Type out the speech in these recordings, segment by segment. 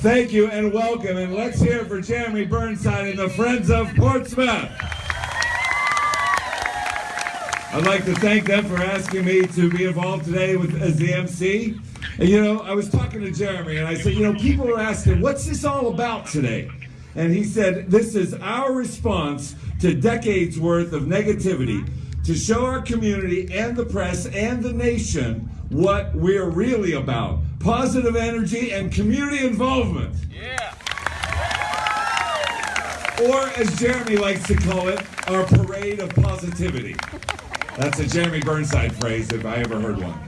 Thank you and welcome, and let's hear it for Jeremey Burnside and the Friends of Portsmouth. I'd like to thank them for asking me to be involved today as the MC. And I was talking to Jeremey and I said, people are asking, what's this all about today? And he said, this is our response to decades worth of negativity to show our community and the press and the nation what we're really about. Positive energy and community involvement. Yeah. Or as Jeremey likes to call it, our parade of positivity. That's a Jeremey Burnside phrase if I ever heard one.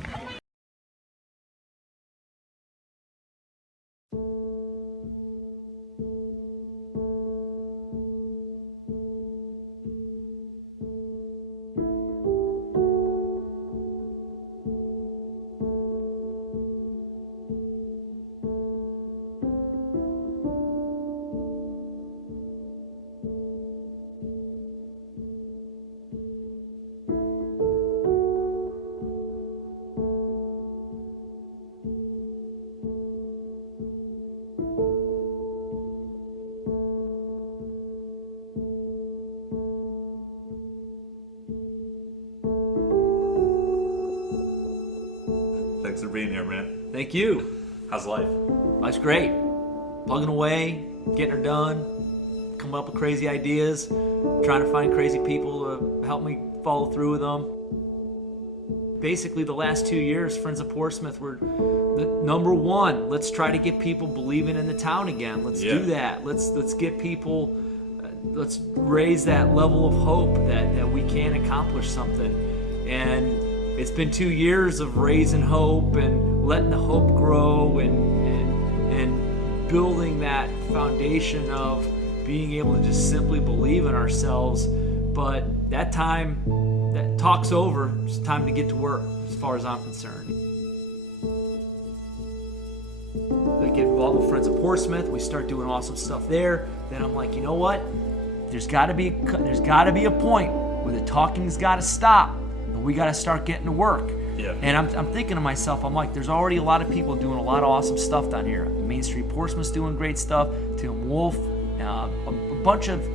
Thanks for being here, man. Thank you. How's life? Life's great. Plugging away, getting her done, coming up with crazy ideas, trying to find crazy people to help me follow through with them. Basically, the last 2 years, Friends of Portsmouth were the number one. Let's try to get people believing in the town again. Let's do that. Let's get people. Let's raise that level of hope that we can accomplish something. And it's been 2 years of raising hope and letting the hope grow and building that foundation of being able to just simply believe in ourselves. But that talk's over. It's time to get to work as far as I'm concerned. I get involved with Friends of Portsmouth. We start doing awesome stuff there. Then I'm like, you know what? There's got to be a point where the talking's got to stop. We got to start getting to work. Yeah. And I'm thinking to myself, I'm like, there's already a lot of people doing a lot of awesome stuff down here. Main Street Portsmouth's doing great stuff. Tim Wolf, a bunch of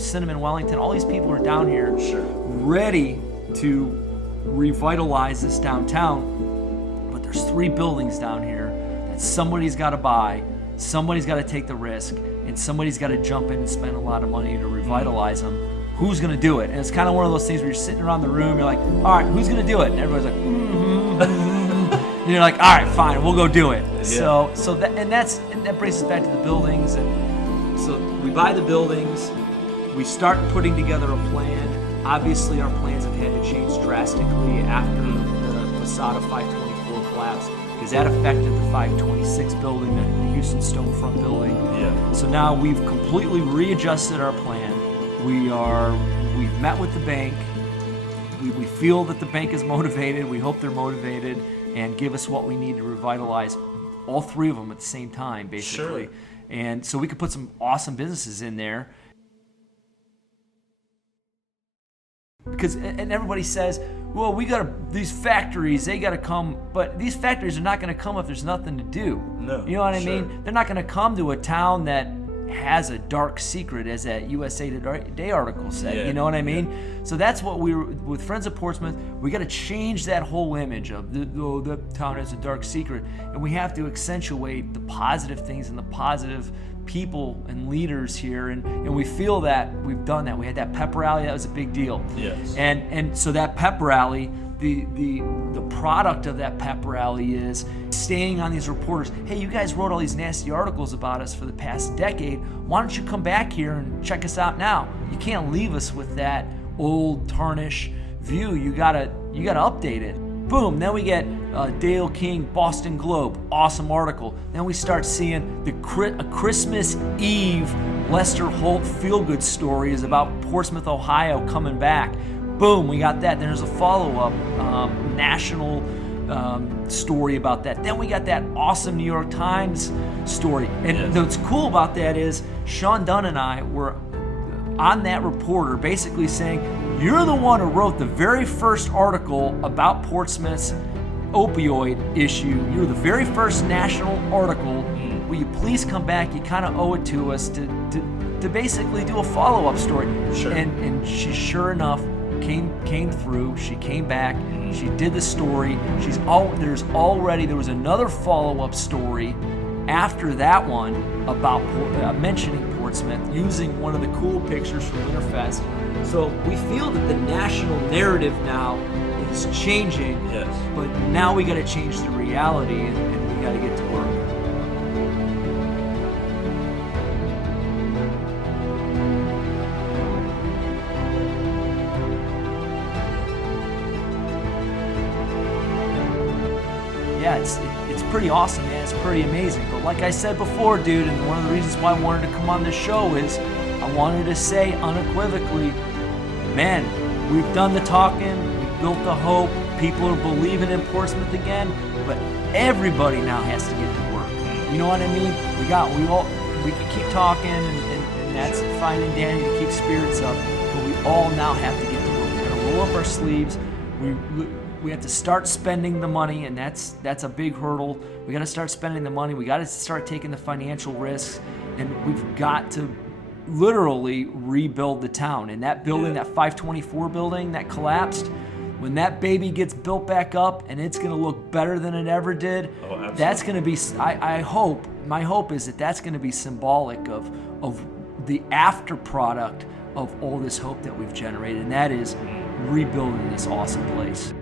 Cinnamon Wellington. All these people are down here, ready to revitalize this downtown. But there's 3 buildings down here that somebody's got to buy, somebody's got to take the risk, and somebody's got to jump in and spend a lot of money to revitalize them. Who's going to do it? And it's kind of one of those things where you're sitting around the room, you're like, all right, who's going to do it? And everybody's like, and you're like, all right, fine, we'll go do it. Yeah. So that brings us back to the buildings. And so we buy the buildings, we start putting together a plan. Obviously, our plans have had to change drastically after the facade of 524 collapsed, because that affected the 526 building, the Houston Stonefront building. Yeah. So now we've completely readjusted our plan. We've met with the bank. We feel that the bank is motivated. We hope they're motivated and give us what we need to revitalize all 3 of them at the same time, basically. Sure. And so we could put some awesome businesses in there. And everybody says, well, these factories, they got to come, but these factories are not going to come if there's nothing to do. No. You know what I mean? They're not going to come to a town that has a dark secret, as that USA Today article said. Yeah. You know what I mean? Yeah. So that's what with Friends of Portsmouth, we got to change that whole image of the town has a dark secret, and we have to accentuate the positive things and the positive people and leaders here, and we feel that we've done that. We had that pep rally, that was a big deal. Yes. And so that pep rally, the product of that pep rally is staying on these reporters. Hey, you guys wrote all these nasty articles about us for the past decade. Why don't you come back here and check us out now? You can't leave us with that old tarnish view. You gotta update it. Boom, then we get Dale King, Boston Globe, awesome article. Then we start seeing a Christmas Eve Lester Holt feel-good story is about Portsmouth, Ohio coming back. Boom, we got that. Then there's a follow-up national story about that. Then we got that awesome New York Times story. And what's cool about that is Sean Dunn and I were on that reporter basically saying, you're the one who wrote the very first article about Portsmouth's opioid issue. You were the very first national article. Will you please come back? You kind of owe it to us to basically do a follow-up story. Sure. And she sure enough came through. She came back. She did the story. There was another follow-up story after that one about mentioning Portsmouth, using one of the cool pictures from Winterfest. So we feel that the national narrative now is changing. Yes. But now we got to change the reality, and we got to get to work. Yeah, it's pretty awesome, man. It's pretty amazing. But like I said before, dude, and one of the reasons why I wanted to come on this show is I wanted to say unequivocally, man, we've done the talking, we've built the hope, people are believing in Portsmouth again, but everybody now has to get to work. You know what I mean? We can keep talking, and that's fine and dandy to keep spirits up, but we all now have to get to work. We gotta roll up our sleeves. We have to start spending the money, and that's a big hurdle. We got to start spending the money. We got to start taking the financial risks, and we've got to literally rebuild the town. And that building, that 524 building that collapsed, when that baby gets built back up, and it's going to look better than it ever did, that's going to be. My hope is that that's going to be symbolic of the after product of all this hope that we've generated, and that is rebuilding this awesome place.